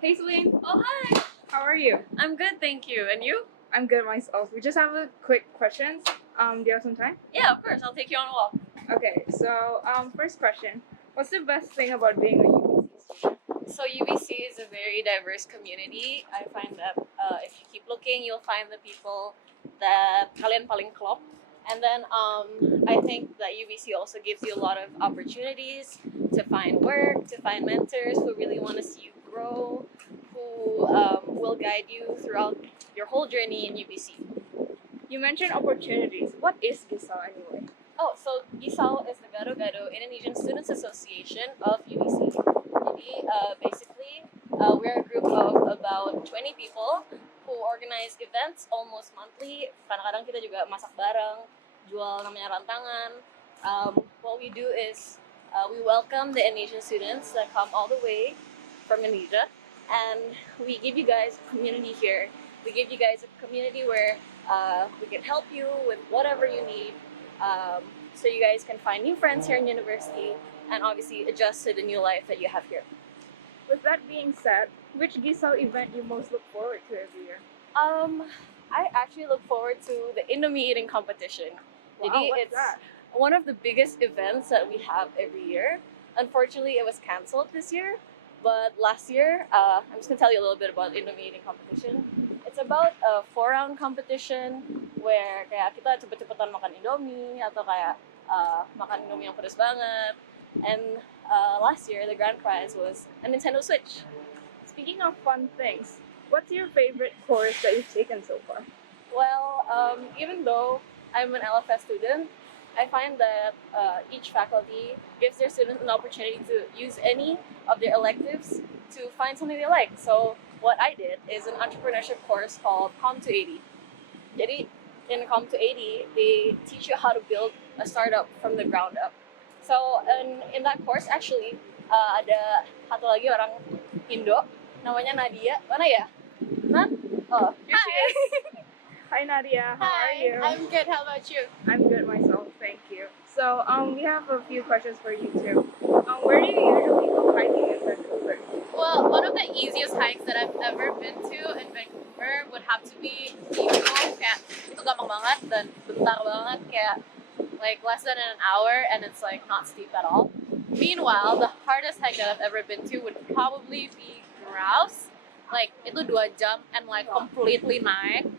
Hey Celine, Oh, hi. how are you? I'm good, thank you. And you? I'm good myself. We just have a quick questions. Do you have some time? Yeah, of course. I'll take you on a walk. Okay, so first question. What's the best thing about being a UBC student? So UBC is a very diverse community. I find that if you keep looking, you'll find the people that kalian paling klop. And then I think that UBC also gives you a lot of opportunities to find work, to find mentors who really want to see you grow, who will guide you throughout your whole journey in UBC. You mentioned opportunities. What is GISAU anyway? Oh, so GISAU is the Gado-Gado Indonesian Students Association of UBC. Jadi, basically, we're a group of about 20 people who organize events almost monthly. Kadang-kadang kita juga masak bareng, jual namanya rantangan. What we do is we welcome the Indonesian students that come all the way from Indonesia, and we give you guys a community here. We give you guys a community where we can help you with whatever you need, so you guys can find new friends here in university and obviously adjust to the new life that you have here. With that being said, which GISAU event you most look forward to every year? I actually look forward to the Indomie eating competition. Wow, Jadi what's it's that? one of the biggest events that we have every year. Unfortunately, it was canceled this year, but last year, I'm just gonna tell you a little bit about Indomie eating competition. It's about a 4-round competition where kayak kita cepet-cepetan makan Indomie atau kayak makan Indomie yang pedas banget. And last year, the grand prize was a Nintendo Switch. Speaking of fun things, what's your favorite course that you've taken so far? Well, even though I'm an LFS student, I find that each faculty gives their students an opportunity to use any of their electives to find something they like. So what I did is an entrepreneurship course called Com to 80. Jadi in Com to 80, they teach you how to build a startup from the ground up. So in that course actually ada satu lagi orang Indo namanya Nadya. Mana ya? Nat? Oh, here she is. Hi Nadia, how are you? I'm good. How about you? I'm good myself, thank you. So we have a few questions for you too. Where do you usually go hiking in Vancouver? Well, one of the easiest hikes that I've ever been to in Vancouver would have to be GISAU. Kayak itu gampang banget dan bentar banget, kayak like less than an hour, and it's like not steep at all. Meanwhile, the hardest hike that I've ever been to would probably be Grouse. Like itu 2 jam and like completely naik.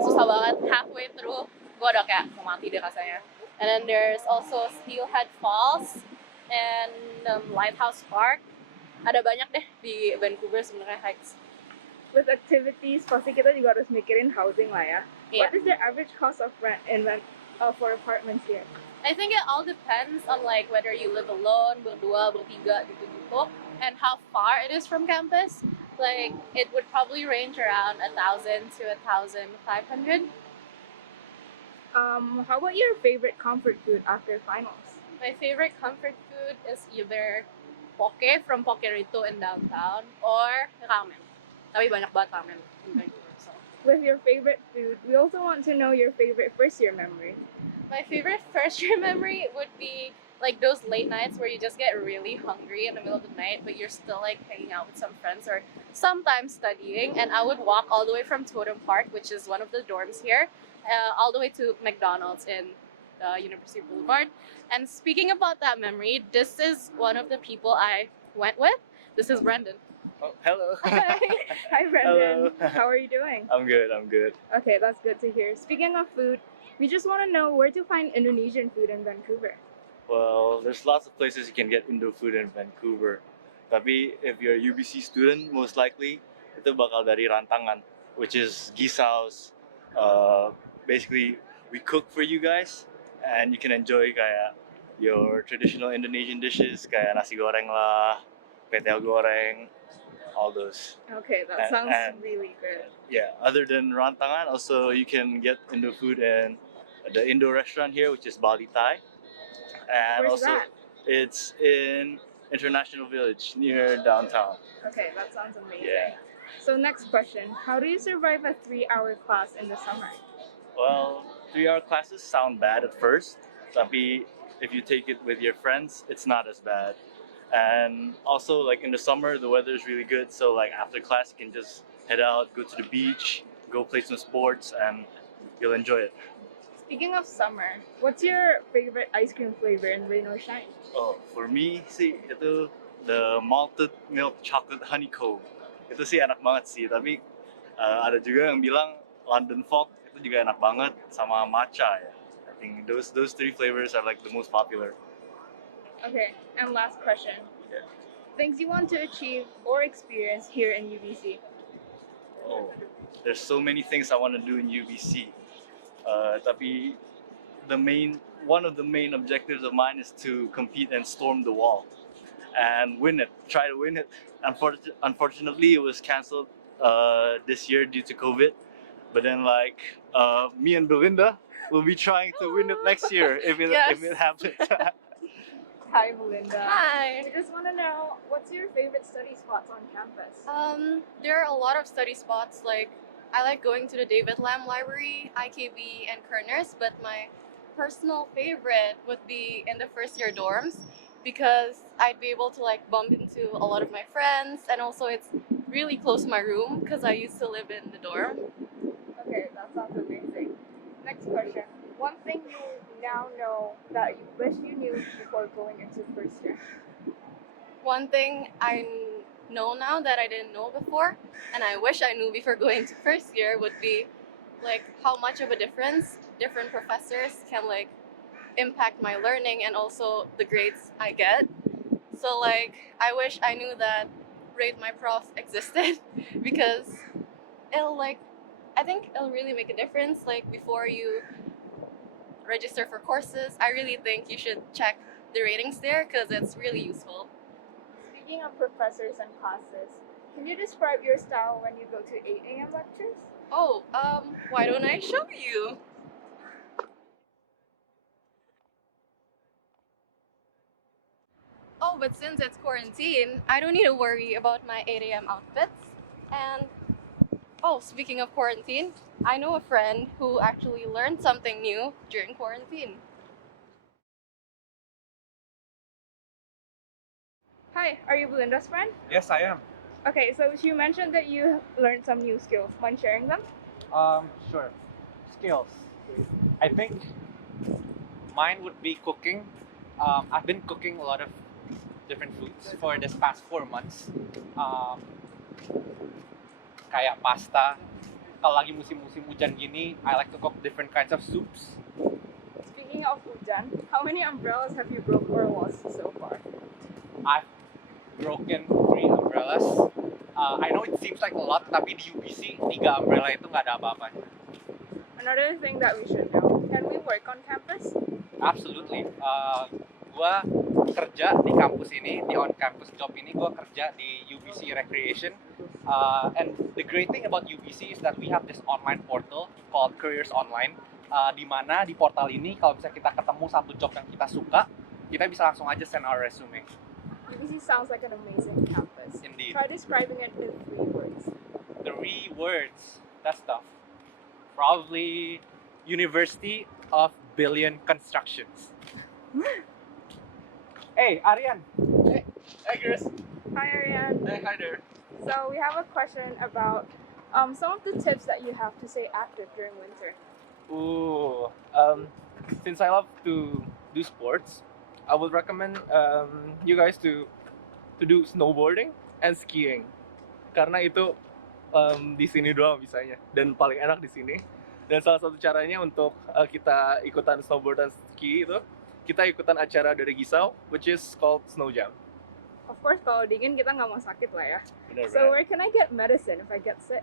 Susah banget. Halfway through, gue udah kayak mau mati deh rasanya. And then there's also Steelhead Falls and Lighthouse Park. Ada banyak deh di Vancouver sebenarnya hikes. With activities, pasti kita juga harus mikirin housing lah ya. Yeah. What is the average cost of rent for apartments here? I think it all depends on like whether you live alone, berdua, bertiga gitu-gitu, and how far it is from campus. Like it would probably range around 1,000 to 1,500. How about your favorite comfort food after finals? My favorite comfort food is either poke from Pokerito in downtown or ramen. Tapi banyak banget ramen in Vancouver. So. With your favorite food, we also want to know your favorite first year memory. My favorite first year memory would be like those late nights where you just get really hungry in the middle of the night, but you're still like hanging out with some friends or sometimes studying. And I would walk all the way from Totem Park, which is one of the dorms here, all the way to McDonald's in University Boulevard. And speaking about that memory, this is one of the people I went with. This is Brendan. Oh, hello. Hi Brendan. Hello. How are you doing? I'm good. Okay, that's good to hear. Speaking of food, we just want to know where to find Indonesian food in Vancouver. Well, there's lots of places you can get Indo food in Vancouver. Tapi if you're a UBC student, most likely itu bakal dari rantangan, which is GISAU's. Basically, we cook for you guys, and you can enjoy kayak your traditional Indonesian dishes kayak nasi goreng lah, petel goreng, all those. Okay, that sounds really good. Yeah, other than rantangan, also you can get Indo food in the Indo restaurant here, which is Bali Thai. And Where's also, that? it's in International Village near downtown. Okay, that sounds amazing. Yeah. So next question, how do you survive a 3-hour class in the summer? Well, 3-hour classes sound bad at first, tapi if you take it with your friends, it's not as bad. And also, like in the summer, the weather is really good. So like after class, you can just head out, go to the beach, go play some sports, and you'll enjoy it. Speaking of summer, what's your favorite ice cream flavor in Rain or Shine? Oh, for me sih itu the malted milk chocolate honeycomb. Itu sih enak banget sih. Tapi ada juga yang bilang London Fog itu juga enak banget sama matcha ya. I think those three flavors are like the most popular. Okay, and last question. Yeah. Things you want to achieve or experience here in UBC? Oh, there's so many things I want to do in UBC. Tapi one of the main objectives of mine is to compete and storm the wall and win it. Try to win it. Unfortunately, it was canceled this year due to COVID. But then, like me and Belinda will be trying to win it next year if it happens. Hi, Belinda. Hi. I just want to know, what's your favorite study spots on campus? There are a lot of study spots. Like, I like going to the David Lamb Library, IKB, and Kerner's, but my personal favorite would be in the first year dorms because I'd be able to like bump into a lot of my friends, and also it's really close to my room because I used to live in the dorm. Okay, that sounds amazing. Next question. One thing you now know that you wish you knew before going into first year? One thing I know now that I didn't know before, and I wish I knew before going to first year, would be like how much of a difference different professors can like impact my learning and also the grades I get. So like I wish I knew that Rate My Prof existed because I think it'll really make a difference. Like before you register for courses, I really think you should check the ratings there because it's really useful. Speaking of professors and classes, can you describe your style when you go to 8 a.m. lectures? Oh, why don't I show you? Oh, but since it's quarantine, I don't need to worry about my 8 a.m. outfits. And oh, speaking of quarantine, I know a friend who actually learned something new during quarantine. Hi, are you Belinda's friend? Yes, I am. Okay, so you mentioned that you learned some new skills. Mind sharing them? Sure. Skills. I think mine would be cooking. I've been cooking a lot of different foods for this past 4 months. Kayak pasta. Kalau lagi musim-musim hujan gini, I like to cook different kinds of soups. Speaking of hujan, how many umbrellas have you broke or lost so far? I've broken 3 umbrellas. I know it seems like a lot, tapi di UBC 3 umbrella itu nggak ada apa-apanya. Another thing that we should know, can we work on campus? Absolutely. Gua kerja di kampus ini, di on-campus job ini, gua kerja di UBC Recreation. And the great thing about UBC is that we have this online portal called Careers Online. Di mana di portal ini, kalau misalnya kita ketemu satu job yang kita suka, kita bisa langsung aja send our resume. UBC sounds like an amazing campus. Indeed. Try describing it in 3 words. 3 words. That's tough. Probably University of Billion Constructions. Hey, Aryan. Hey, Chris. Hi, Ariane. Hey, hi there. So we have a question about some of the tips that you have to stay active during winter. Ooh, since I love to do sports, I would recommend you guys to do snowboarding and skiing. Karena itu di sini doang bisanya dan paling enak di sini. Dan salah satu caranya untuk kita ikutan snowboard dan ski itu kita ikutan acara dari GISAU, which is called Snow Jam. Of course, kalau dingin kita nggak mau sakit lah ya. Benar, So benar. where can I get medicine if I get sick?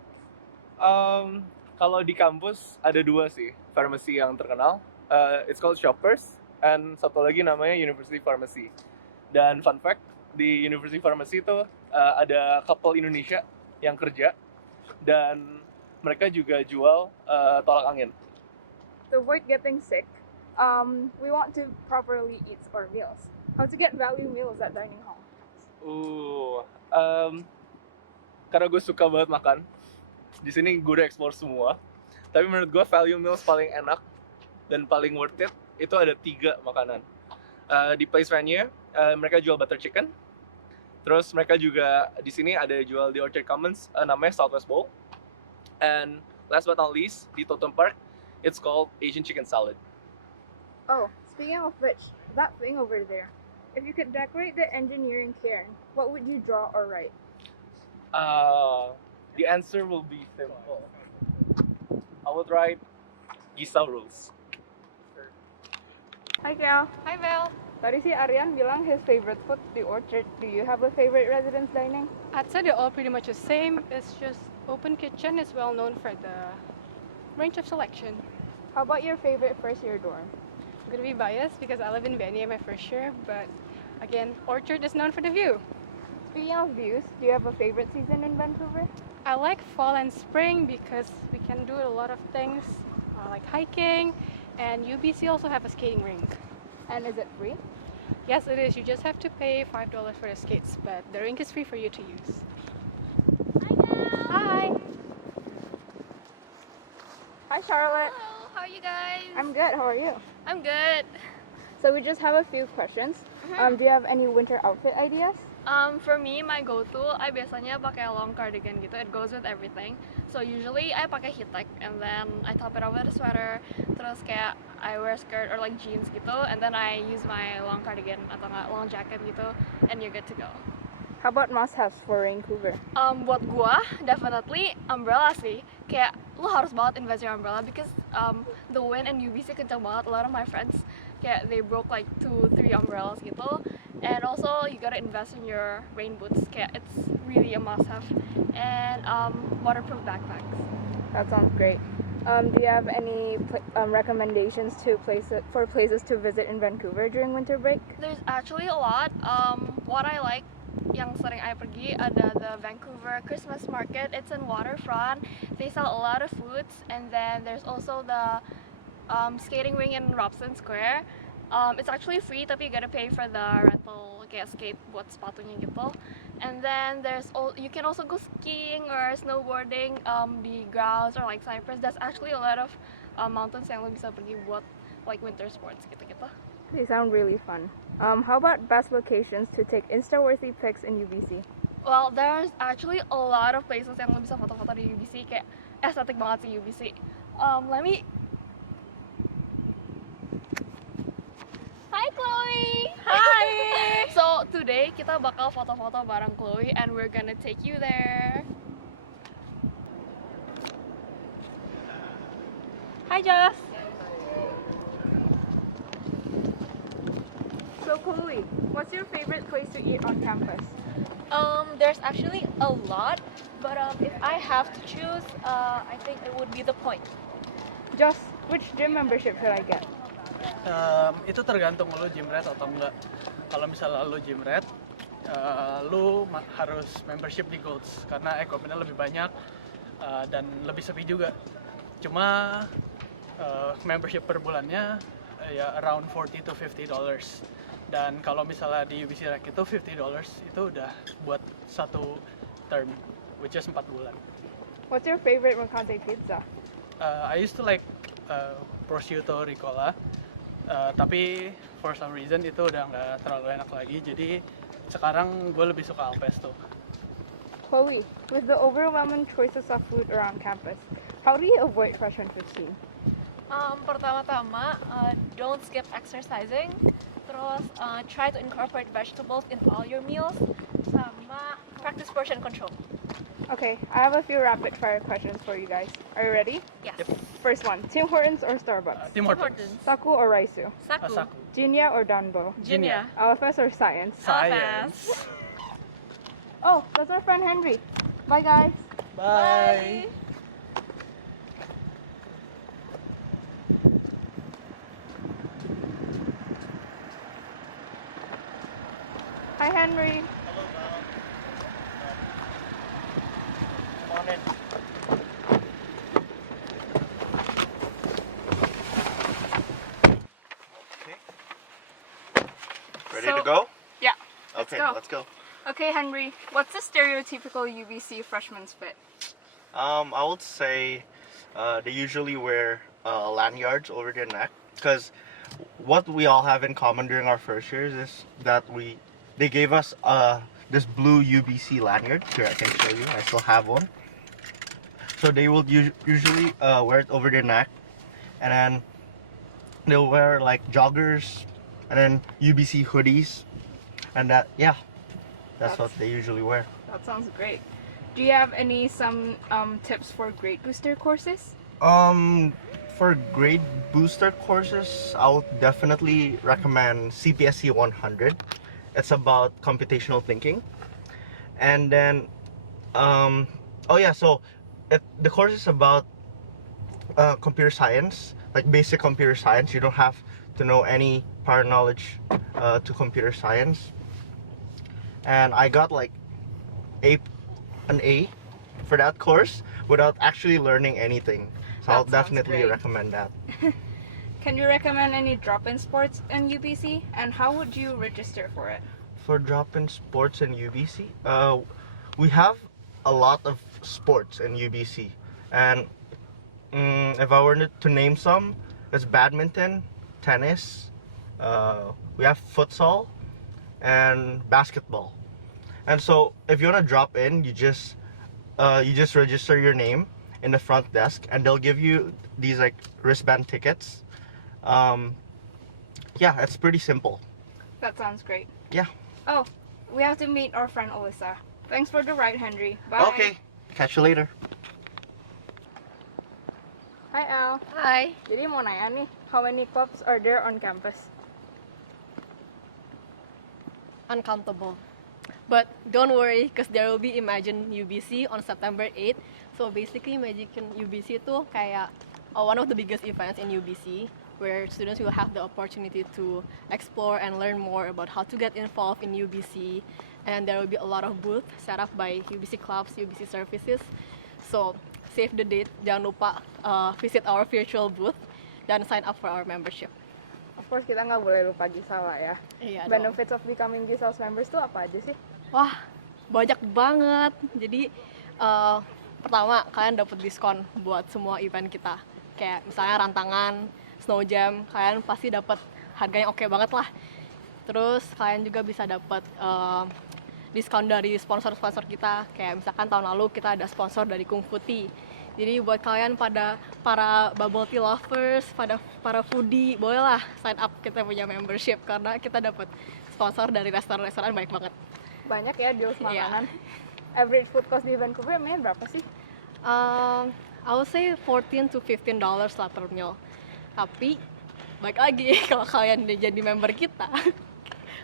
Kalau di kampus ada 2 sih pharmacy yang terkenal. It's called Shoppers, and satu lagi namanya University Pharmacy. Dan fun fact, di University Pharmacy itu ada couple Indonesia yang kerja dan mereka juga jual tolak angin. To avoid getting sick, we want to properly eat our meals. How to get value meals at dining hall? Karena gue suka banget makan. Di sini gue udah explore semua. Tapi menurut gue value meals paling enak dan paling worth it itu ada 3 makanan. Di place venue mereka jual butter chicken, Terus mereka juga di sini ada jual di Orchard Commons, namanya Southwest Bowl. And last but not least, di Totem Park, it's called Asian Chicken Salad. Oh, speaking of which, that thing over there. If you could decorate the engineering cairn, what would you draw or write? The answer will be simple. I would write GISAU rules. Hi, Cal. Hi, Val. Tadi si Aryan bilang his favorite food the orchard. Do you have a favorite residence dining? I'd say they're all pretty much the same. It's just Open Kitchen is well known for the range of selection. How about your favorite first year dorm? I'm gonna be biased because I live in Benny my first year, but again, Orchard is known for the view. Speaking of views, do you have a favorite season in Vancouver? I like fall and spring because we can do a lot of things like hiking, and UBC also have a skating rink. And is it free? Yes, it is. You just have to pay $5 for the skates, but the rink is free for you to use. Hi. Hi, Charlotte. Hello, how are you guys? I'm good. How are you? I'm good. So we just have a few questions. Do you have any winter outfit ideas? For me, my go-to, I biasanya pakai long cardigan gitu. It goes with everything. So usually I pakai heat tech and then I top it up with a sweater. Terus kayak I wear a skirt or like jeans gitu, and then I use my long cardigan atau nggak long jacket gitu, and you're good to go. How about must-haves for Vancouver? Buat gua, definitely umbrella sih. Kayak lu harus banget invest your umbrella because the wind and UBC kencang banget. A lot of my friends kayak they broke like 2-3 umbrellas gitu. And also you gotta invest in your rain boots. Kayak it's really a must-have. And waterproof backpacks. That sounds great. Do you have any recommendations to places to visit in Vancouver during winter break? There's actually a lot. What I like yang sering I pergi ada the Vancouver Christmas Market. It's in waterfront. They sell a lot of foods, and then there's also the skating ring in Robson Square. It's actually free, tapi you gotta pay for the rental kayak skate buat sepatunya gitu. And then you can also go skiing or snowboarding di Grouse or like Cypress. There's actually a lot of mountains yang lo bisa pergi buat like winter sports gitu-gitu. They sound really fun. How about best locations to take Insta-worthy pics in UBC? Well, there's actually a lot of places yang lo bisa foto-foto di UBC, kayak estetik banget sih UBC. Let me... Hi Chloe! Hi! So today kita bakal foto-foto bareng Chloe and we're gonna take you there. Hi, Joss. So Chloe, what's your favorite place to eat on campus? There's actually a lot, but if I have to choose, I think it would be the Point. Joss, which gym membership should I get? Itu tergantung lo gym rat atau enggak. Kalau misalnya lo gym rat, lo harus membership di Golds karena equipmentnya lebih banyak dan lebih sepi juga. Cuma membership per bulannya ya around $40 to $50. Dan kalau misalnya di UBC Rec itu $50 itu udah buat satu term, which is 4 bulan. What's your favorite Mercante pizza? I used to like prosciutto ricola, tapi for some reason itu udah nggak terlalu enak lagi, jadi sekarang gue lebih suka al pesto. Chloe, with the overwhelming choices of food around campus, how do you avoid freshman fatigue? Pertama-tama, don't skip exercising. Terus try to incorporate vegetables in all your meals. Sama practice portion control. Okay, I have a few rapid fire questions for you guys. Are you ready? Yes. Yep. First one, Tim Hortons or Starbucks? Tim Hortons. Saku or Raisu? Saku. Saku. Jinya or Danbo? Jinya. LFS or Science? Science. Oh, that's our friend Henry. Bye guys. Bye. Hi Henry. Hello, Val. Come on in. Okay. Ready to go? Yeah, Okay, go. let's go. Okay Henry, what's the stereotypical UBC freshman's fit? I would say they usually wear lanyards over their neck because what we all have in common during our first years is that they gave us this blue UBC lanyard. Here, I can show you. I still have one. So they will usually wear it over their neck, and then they'll wear like joggers, and then UBC hoodies, and that's what they usually wear. That sounds great. Do you have some tips for grade booster courses? For grade booster courses, I would definitely recommend CPSC 100. It's about computational thinking. And then, the course is about computer science, like basic computer science. You don't have to know any prior knowledge to computer science. And I got like an A for that course without actually learning anything. So I'll definitely recommend that. Can you recommend any drop-in sports in UBC, and how would you register for it? For drop-in sports in UBC, we have a lot of sports in UBC, and if I were to name some, it's badminton, tennis, we have futsal, and basketball. And so if you want to drop in, you just register your name in the front desk, and they'll give you these like wristband tickets. It's pretty simple. That sounds great. Yeah. Oh, we have to meet our friend Alyssa. Thanks for the ride, Henry. Bye. Okay, catch you later. Hi, Al. Hi. Jadi mau nanya nih, how many clubs are there on campus? Uncountable. But don't worry, because there will be Imagine UBC on September 8th. So basically, Imagine UBC itu kayak one of the biggest events in UBC, where students will have the opportunity to explore and learn more about how to get involved in UBC. And there will be a lot of booths set up by UBC clubs, UBC services. So save the date, jangan lupa visit our virtual booth dan sign up for our membership. Of course, kita nggak boleh lupa GISAU lah ya. Iya dong. Benefits of becoming GISAU's members tuh apa aja sih? Wah, banyak banget. Jadi pertama, kalian dapat diskon buat semua event kita. Kayak misalnya rantangan, snow jam, kalian pasti dapat harganya oke banget lah. Terus kalian juga bisa dapat diskon dari sponsor-sponsor kita. Kayak misalkan tahun lalu kita ada sponsor dari Kung Fu Tea. Jadi buat kalian para bubble tea lovers, para foodie, bolehlah sign up kita punya membership karena kita dapat sponsor dari restoran-restoran banyak banget. Banyak ya deals makanan. Average food cost di Vancouver emangnya berapa sih? I would say $14 to $15 lah per meal. Tapi baik lagi kalau kalian jadi member kita,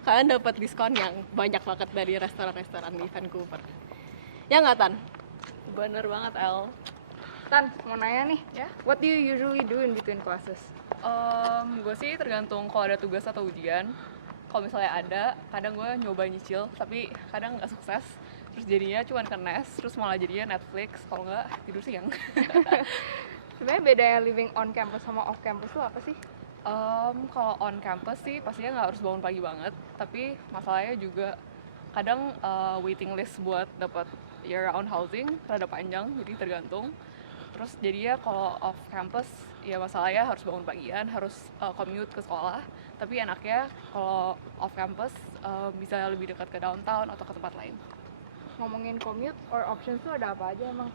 kalian dapat diskon yang banyak banget dari restoran-restoran di Vancouver. Ya nggak, Tan? Bener banget, El. Tan, mau nanya nih. Ya? What do you usually do in between classes? Gue sih tergantung kalau ada tugas atau ujian. Kalau misalnya ada, kadang gue nyoba nyicil, tapi kadang nggak sukses. Terus jadinya cuman ke NES, terus malah jadinya Netflix, kalau nggak tidur siang. Sebenarnya bedanya living on campus sama off campus tuh apa sih? Kalau on campus sih pastinya nggak harus bangun pagi banget, tapi masalahnya juga kadang waiting list buat dapat year round housing rada panjang, jadi tergantung. Terus jadinya kalau off campus ya masalahnya harus bangun pagian, harus commute ke sekolah. Tapi enaknya kalau off campus bisa lebih dekat ke downtown atau ke tempat lain. Ngomongin commute or options tuh ada apa aja emang?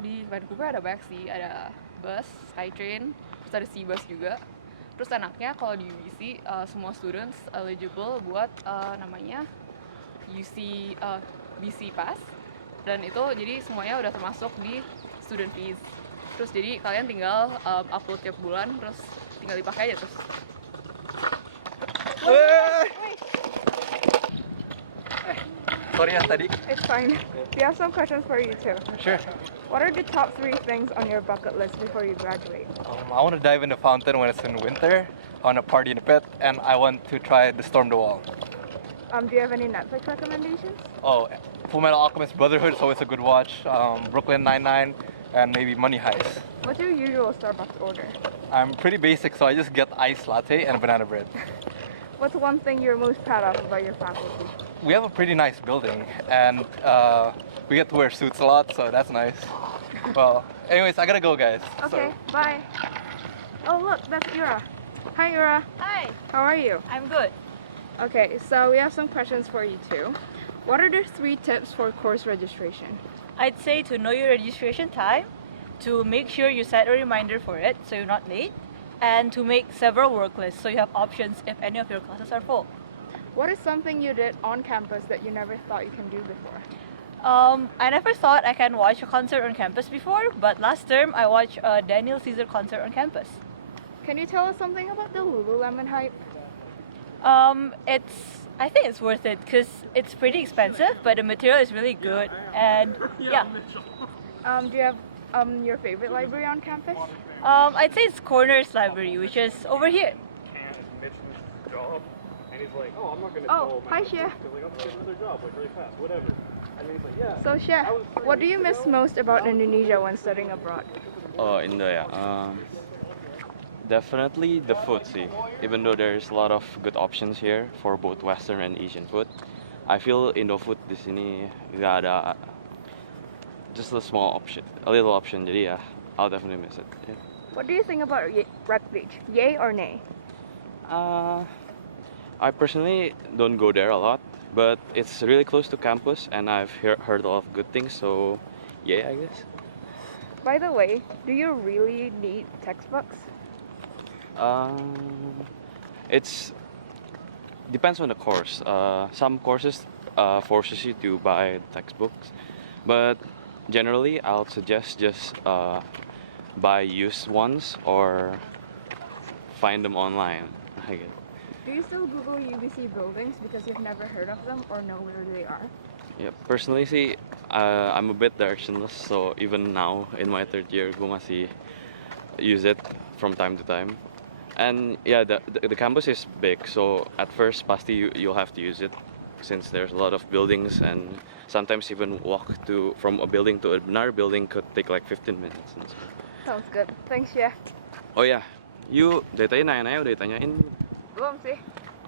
Di Vancouver ada banyak sih, ada bus, Skytrain, terus ada C-bus juga. Terus enaknya kalau di UBC semua students eligible buat namanya BC Pass, dan itu jadi semuanya udah termasuk di student fees. Terus jadi kalian tinggal upload tiap bulan, terus tinggal dipakai aja terus. Sorry ya tadi. It's fine. We have some questions for you too. Sure. What are the top 3 things on your bucket list before you graduate? I want to dive in the fountain when it's in winter. I want to party in the pit, and I want to try the Storm the Wall. Do you have any Netflix recommendations? Oh, Full Metal Alchemist Brotherhood is always a good watch. Brooklyn Nine-Nine, and maybe Money Heist. What's your usual Starbucks order? I'm pretty basic, so I just get iced latte and banana bread. What's one thing you're most proud of about your faculty? We have a pretty nice building, and we get to wear suits a lot, so that's nice. Well, anyways, I gotta go, guys. Okay, bye. Oh, look, that's Ira. Hi, Ira. Hi, How are you? I'm good. Okay, so we have some questions for you too. What are the 3 tips for course registration? I'd say to know your registration time, to make sure you set a reminder for it so you're not late, and to make several work lists so you have options if any of your classes are full. What is something you did on campus that you never thought you can do before? I never thought I can watch a concert on campus before, but last term I watched a Daniel Caesar concert on campus. Can you tell us something about the Lululemon hype? I think it's worth it because it's pretty expensive, but the material is really good, and yeah. Do you have your favorite library on campus? I'd say it's Corners Library, which is over here. Oh, hi Shia. So Shia, what do you miss most about Indonesia when studying abroad? Oh, Indo ya. Definitely the food sih. Even though there's a lot of good options here for both Western and Asian food, I feel Indo food di sini nggak ada just a small option, a little option. Jadi ya, I'll definitely miss it. Yeah. What do you think about Rec Beach? Yay or nay? I personally don't go there a lot, but it's really close to campus, and I've heard a lot of good things. So, yeah, I guess. By the way, do you really need textbooks? It's depends on the course. Some courses forces you to buy textbooks, but generally I'll suggest just buy used ones or find them online. I guess. Do you still Google UBC buildings because you've never heard of them or know where they are? Yeah, personally, see, I'm a bit directionless, so even now in my 3rd year, gue masih use it from time to time. And yeah, the campus is big, so at first, pasti you'll have to use it, since there's a lot of buildings, and sometimes even walk from a building to another building could take like 15 minutes. And so. Sounds good. Thanks, yeah. Oh yeah, you dari tadi nanya-nanya udah ditanyain. Belum sih.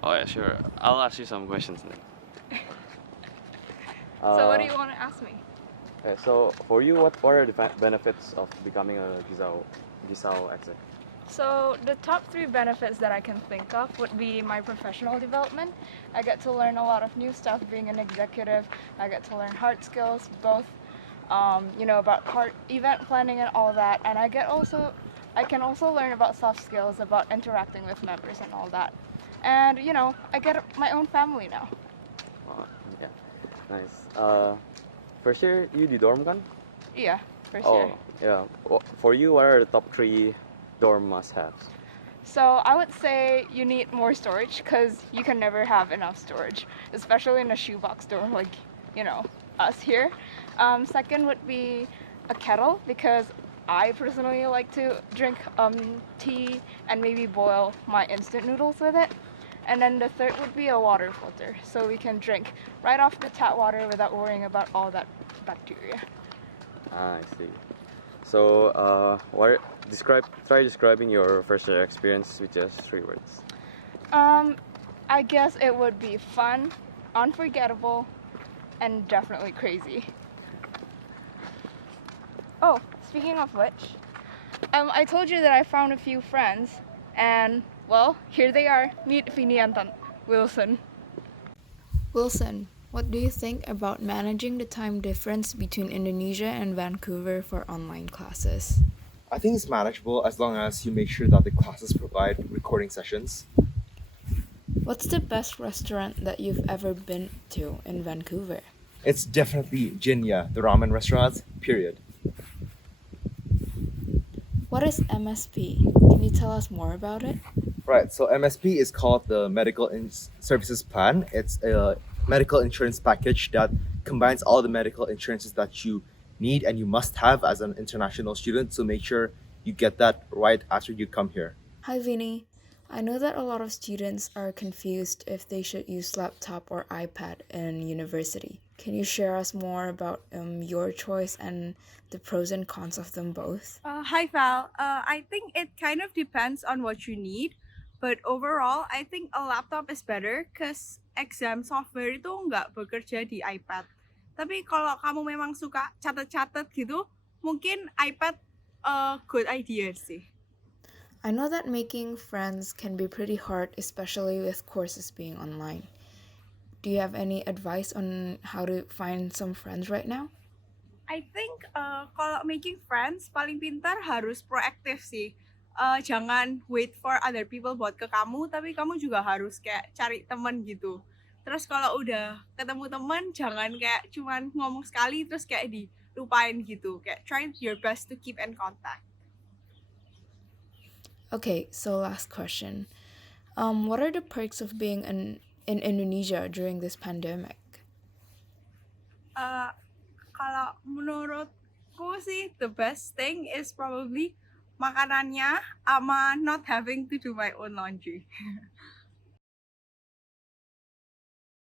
Oh yeah, sure. I'll ask you some questions then. So what do you want to ask me? Okay, so for you, what are the benefits of becoming a GISAU exec? So the top 3 benefits that I can think of would be my professional development. I get to learn a lot of new stuff being an executive. I get to learn hard skills, both about event planning and all that. And I can also learn about soft skills, about interacting with members and all that. And I get my own family now. Oh, yeah, nice. First year you di dorm kan? Yeah, first year. Oh, yeah. For you, what are the top 3 dorm must-haves? So I would say you need more storage because you can never have enough storage, especially in a shoebox dorm like, us here. Second would be a kettle because I personally like to drink tea and maybe boil my instant noodles with it. And then the third would be a water filter so we can drink right off the tap water without worrying about all that bacteria. I see. So, try describing your first year experience with just 3 words. I guess it would be fun, unforgettable, and definitely crazy. Oh, speaking of which, I told you that I found a few friends, and well, here they are. Meet Vinny and Wilson. Wilson, what do you think about managing the time difference between Indonesia and Vancouver for online classes? I think it's manageable as long as you make sure that the classes provide recording sessions. What's the best restaurant that you've ever been to in Vancouver? It's definitely Jinya, the ramen restaurant, period. What is MSP? Can you tell us more about it? Right, so MSP is called the Medical Services Plan. It's a medical insurance package that combines all the medical insurances that you need and you must have as an international student, so make sure you get that right after you come here. Hi Vinny. I know that a lot of students are confused if they should use laptop or iPad in university. Can you share us more about your choice and the pros and cons of them both? Hi Val. I think it kind of depends on what you need, but overall I think a laptop is better because exam software itu nggak bekerja di iPad. Tapi kalau kamu memang suka catat-catat gitu, mungkin iPad good idea sih. I know that making friends can be pretty hard, especially with courses being online. do you have any advice on how to find some friends right now? I think kalau making friends paling pintar harus proaktif sih. Jangan wait for other people buat ke kamu, tapi kamu juga harus kayak cari teman gitu. Terus kalau udah ketemu teman, jangan kayak cuman ngomong sekali terus kayak dilupain gitu. Kayak try your best to keep in contact. Okay, so last question. What are the perks of being in Indonesia during this pandemic? Kalau menurutku sih the best thing is probably makanannya sama not having to do my own laundry.